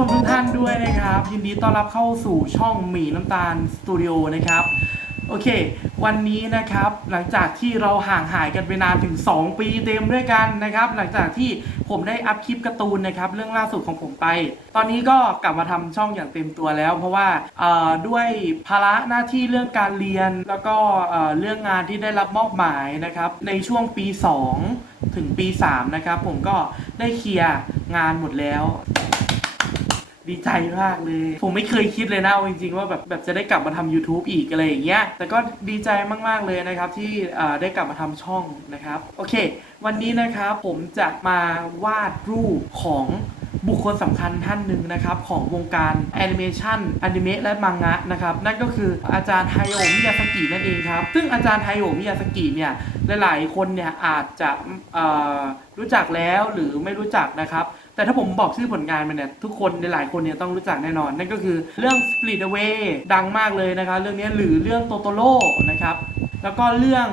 ชมทุกท่านด้วยนะครับ ยินดีต้อนรับเข้าสู่ช่องหมีน้ำตาลสตูดิโอนะครับ โอเค วันนี้นะครับหลังจากที่เราห่างหายกันไปนานถึง 2 ปีเต็มด้วยกันนะครับ หลังจากที่ผมได้อัพคลิปการ์ตูนนะครับเรื่องล่าสุดของผมไป ตอนนี้ก็กลับมาทำช่องอย่างเต็มตัวแล้ว เพราะว่าด้วยภาระหน้าที่เรื่องการเรียน แล้วก็เอ่อเรื่องงานที่ได้รับมอบหมายนะครับในช่วงปี 2 ถึงปี 3 นะครับผมก็ได้เคลียร์งานหมดแล้ว ดีใจมากเลย ผมไม่เคยคิดเลยนะเอาจริงๆว่าแบบแบบจะได้กลับมาทำ YouTube อีกอะไรอย่างเงี้ยแต่ก็ดีใจมากๆเลยนะครับที่ได้กลับมาทำช่องนะครับ โอเค วันนี้นะครับผมจะมาวาดรูปของบุคคลสำคัญท่านหนึ่งนะครับ ของวงการแอนิเมชันอนิเมะและมังงะนะครับ นั่นก็คืออาจารย์ไฮโอมิยาสกินั่นเองครับ ซึ่งอาจารย์ไฮโอมิยาสกิเนี่ยหลายๆคนเนี่ยอาจจะรู้จักแล้วหรือไม่รู้จักนะครับ แต่ถ้าผมบอกชื่อผลงานมันเนี่ยทุกคนหลายๆคนเนี่ยต้องรู้จักแน่นอน นั่นก็คือเรื่อง Split Away ดังมากเลยนะครับเรื่องนี้หรือเรื่องโตโตโร่นะครับแล้วก็เรื่อง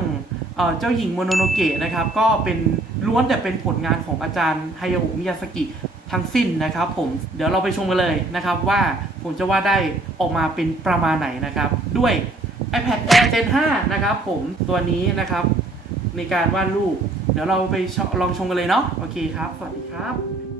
เจ้าหญิงโมโนโนเกะนะครับก็เป็นล้วนแต่เป็นผลงานของอาจารย์ไฮยาโอะมิยาสกิทั้งสิ้นนะครับผมเดี๋ยวเราไปชมกันเลยนะครับว่าผมจะวาดได้ออกมาเป็นประมาณไหนนะครับด้วย iPad Air Gen 5 นะครับผมตัวนี้นะครับในการวาดรูป เดี๋ยวเราไปลองชมกันเลยเนาะโอเคครับ สวัสดีครับ